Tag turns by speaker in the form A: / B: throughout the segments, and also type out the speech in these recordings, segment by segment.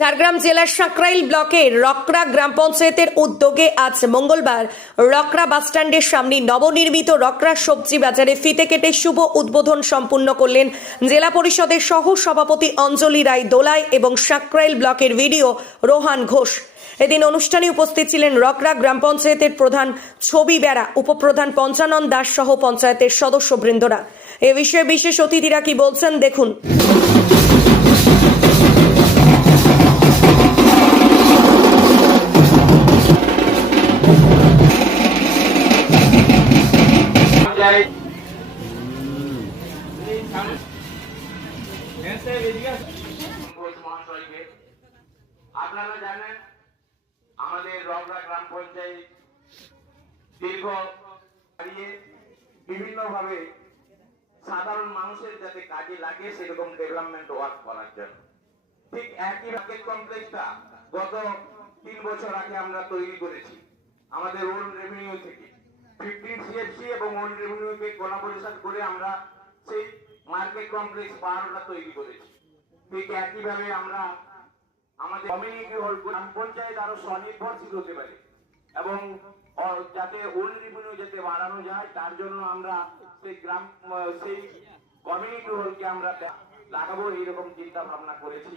A: ঝাড়গ্রাম জেলার সাঁকরাইল ব্লকের রকরা গ্রাম পঞ্চায়েতের উদ্যোগে আজ মঙ্গলবার রকরা বাসস্ট্যান্ডের সামনে নবনির্মিত রকরা সবজি বাজারে ফিতে কেটে শুভ উদ্বোধন সম্পূর্ণ করলেন জেলা পরিষদের সহ সভাপতি অঞ্জলি রায় দোলাই এবং সাঁকরাইল ব্লকের ভিডিও রোহান ঘোষ। এদিন অনুষ্ঠানে উপস্থিত ছিলেন রকরা গ্রাম পঞ্চায়েতের প্রধান ছবি বেড়া, উপপ্রধান পঞ্চানন দাস সহ পঞ্চায়েতের সদস্যবৃন্দরা। এ বিষয়ে বিশেষ অতিথিরা কি বলছেন দেখুন।
B: আপনারা জানেন, আমাদের রংরা গ্রাম পঞ্চায়েত দীর্ঘ দাঁড়িয়ে বিভিন্নভাবে সাধারণ মানুষের যাতে কাজে লাগে, সেরকম ডেভেলপমেন্ট ওয়ার্ক করার জন্য। ঠিক একই মার্কেট কমপ্লেক্সটা গত তিন বছর আগে আমরা তৈরি করেছি, আমাদের ওল্ড রেভিনিউ থেকে। ফিফটিন সিএফসি এবং ওল্ড রেভিনিউকে কোলাবোরেশন করে আমরা সেই মার্কেট কমপ্লেক্স বারোটা তৈরি করেছি। ঠিক একইভাবে আমরা আমাদের কমিউনিটি হল গ্রাম পঞ্চায়েত আরও স্বনির্ভরশীল হতে পারে এবং যাতে রেভিনিউ যাতে বাড়ানো যায়, তার জন্য আমরা সেই গ্রাম, সেই কমিউনিটি হলকে আমরা লাগাবো এইরকম চিন্তা ভাবনা করেছি।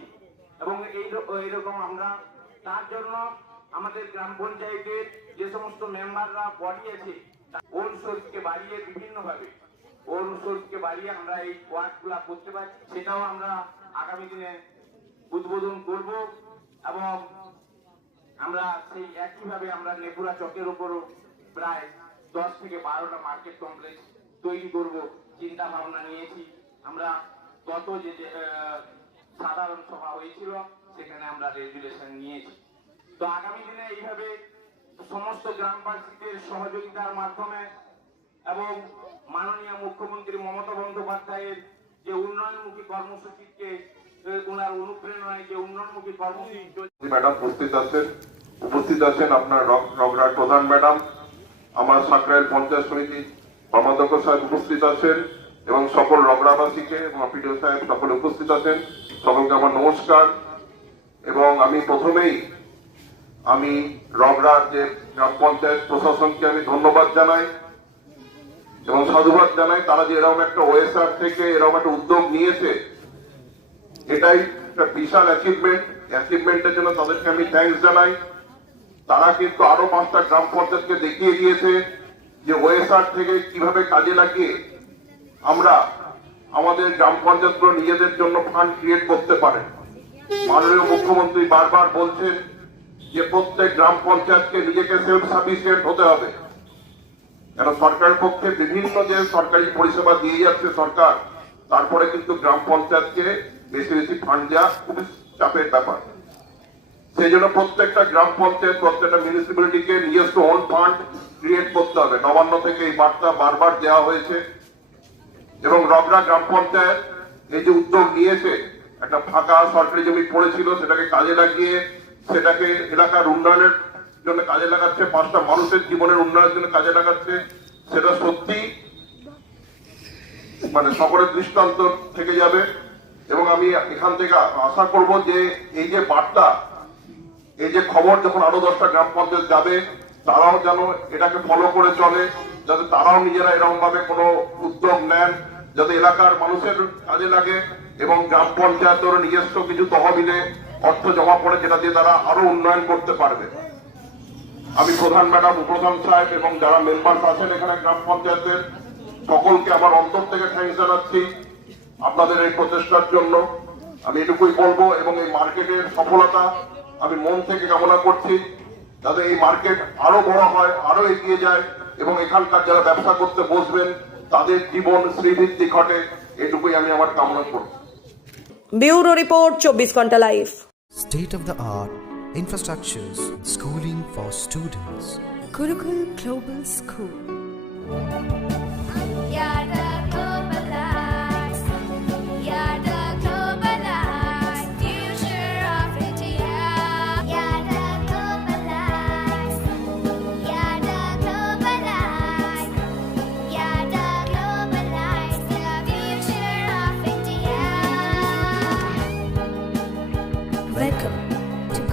B: এবং এই এইরকম আমরা, তার জন্য আমাদের গ্রাম পঞ্চায়েতের যে সমস্ত মেম্বাররা বডি আছে ওন সোর্সকে বাড়িয়ে বিভিন্ন বাড়িয়ে আমরা এই করতে সেটাও আমরা আগামী দিনে উদ্বোধন করব এবং আমরা সেই একইভাবে আমরা নেপুরা চকের প্রায় দশ থেকে বারোটা মার্কেট কমপ্লেক্স তৈরি করব, চিন্তা ভাবনা নিয়েছি। আমরা গত যে সাধারণ সভা হয়েছিল, সেখানে আমরা রেজুলেশন নিয়েছি। তো আগামী দিনে এইভাবে সমস্ত গ্রামবাসীদের সহযোগিতার মাধ্যমে এবং মাননীয় মুখ্যমন্ত্রী মমতা বন্দ্যোপাধ্যায়ের যে উন্নয়নমুখী কর্মসূচিকে ওনার অনুপ্রেরণায় যে উন্নয়নমুখী কর্মসূচি
C: ম্যাডাম উপস্থিত আছেন। উপস্থিত আছেন আপনার রকরার প্রধান ম্যাডাম, আমার সাঁকরাইল পঞ্চায়েত সমিতি কর্মাধ্যক্ষ সাহেব উপস্থিত আছেন, এবং সকল রগড়াবাসীকে এবং পিডিও সাহেব সকলে উপস্থিত আছেন। সকলকে আমার নমস্কার। এবং আমি প্রথমেই, আমি রগড়ার যে গ্রাম পঞ্চায়েত প্রশাসনকে আমি ধন্যবাদ জানাই। এবং সাধুবাদ জানাই তারা যে এরকম একটা ওএসআর থেকে এরকম একটা উদ্যোগ নিয়েছে, এটাই একটা বিশাল অ্যাচিভমেন্ট অ্যাচিভমেন্টের জন্য তাদেরকে আমি থ্যাঙ্কস জানাই। তারা কিন্তু আরও পাঁচটা গ্রাম পঞ্চায়েতকে দেখিয়ে দিয়েছে যে ওয়েসার থেকে কীভাবে কাজে লাগিয়ে আমরা আমাদের গ্রাম পঞ্চায়েতগুলো নিজেদের জন্য ফান্ড ক্রিয়েট করতে পারে মাননীয় মুখ্যমন্ত্রী বারবার বলছেন যে প্রত্যেক গ্রাম পঞ্চায়েতকে নিজেকে সেলফ সাফিসিয়েন্ট হতে হবে। কেন সরকারের পক্ষে বিভিন্ন যে সরকারি পরিষেবা দিয়ে যাচ্ছে সরকার, তারপরে কিন্তু গ্রাম পঞ্চায়েতকে বেশি বেশি ফান্ড দেওয়া খুবই চাপের ব্যাপার। সেই জন্য প্রত্যেকটা গ্রাম পঞ্চায়েত, প্রত্যেকটা মিউনিসিপ্যালিটিকে নিজস্ব ওন ফান্ড ক্রিয়েট করতে হবে। নবান্ন থেকে এই বার্তা বারবার দেওয়া হয়েছে। এবং রগড়া গ্রাম পঞ্চায়েত এই যে উদ্যোগ নিয়েছে, একটা ফাঁকা সরকারি জমি পড়েছিল, সেটাকে কাজে লাগিয়ে সেটাকে এলাকার উন্নয়নের জন্য কাজে লাগাচ্ছে, পাঁচটা মানুষের জীবনের উন্নয়নের জন্য কাজে লাগাচ্ছে, সেটা সত্যি মানে সকলের দৃষ্টান্ত থেকে যাবে। এবং আমি এখান থেকে আশা করব যে এই যে বার্তা, এই যে খবর যখন আরও দশটা গ্রাম পঞ্চায়েত যাবে, তারাও যেন এটাকে ফলো করে চলে, যাতে তারাও নিজেরা এরকম ভাবে কোনো উদ্যোগ নেন, যাতে এলাকার মানুষের কাজে লাগে এবং গ্রাম পঞ্চায়েতের নিজস্ব কিছু তহবিলে অর্থ জমা পড়ে, যেটা দিয়ে তারা আরও উন্নয়ন করতে পারবে। আমি প্রধান ম্যাডাম উপপ্রধান সাহেব এবং যারা মেম্বার আছেন এখানে গ্রাম পঞ্চায়েতের সকলকে আমার অন্তর থেকে থ্যাংকস জানাচ্ছি আপনাদের এই প্রচেষ্টার জন্য। আমি এটুকুই বলব এবং এই মার্কেটের সফলতা আমি মন থেকে কামনা করছি যাতে এই মার্কেট আরও বড় হয় আরও এগিয়ে যায় এবং এখানকার যারা ব্যবসা করতে বসবেন তাদের জীবন শ্রীবৃদ্ধি ঘটে এটুকুই আমি আমার কামনা করছি।
A: Bureau report Chobbish Ghonta live
D: State of the art infrastructures, schooling for students.
E: Gurukul Global School.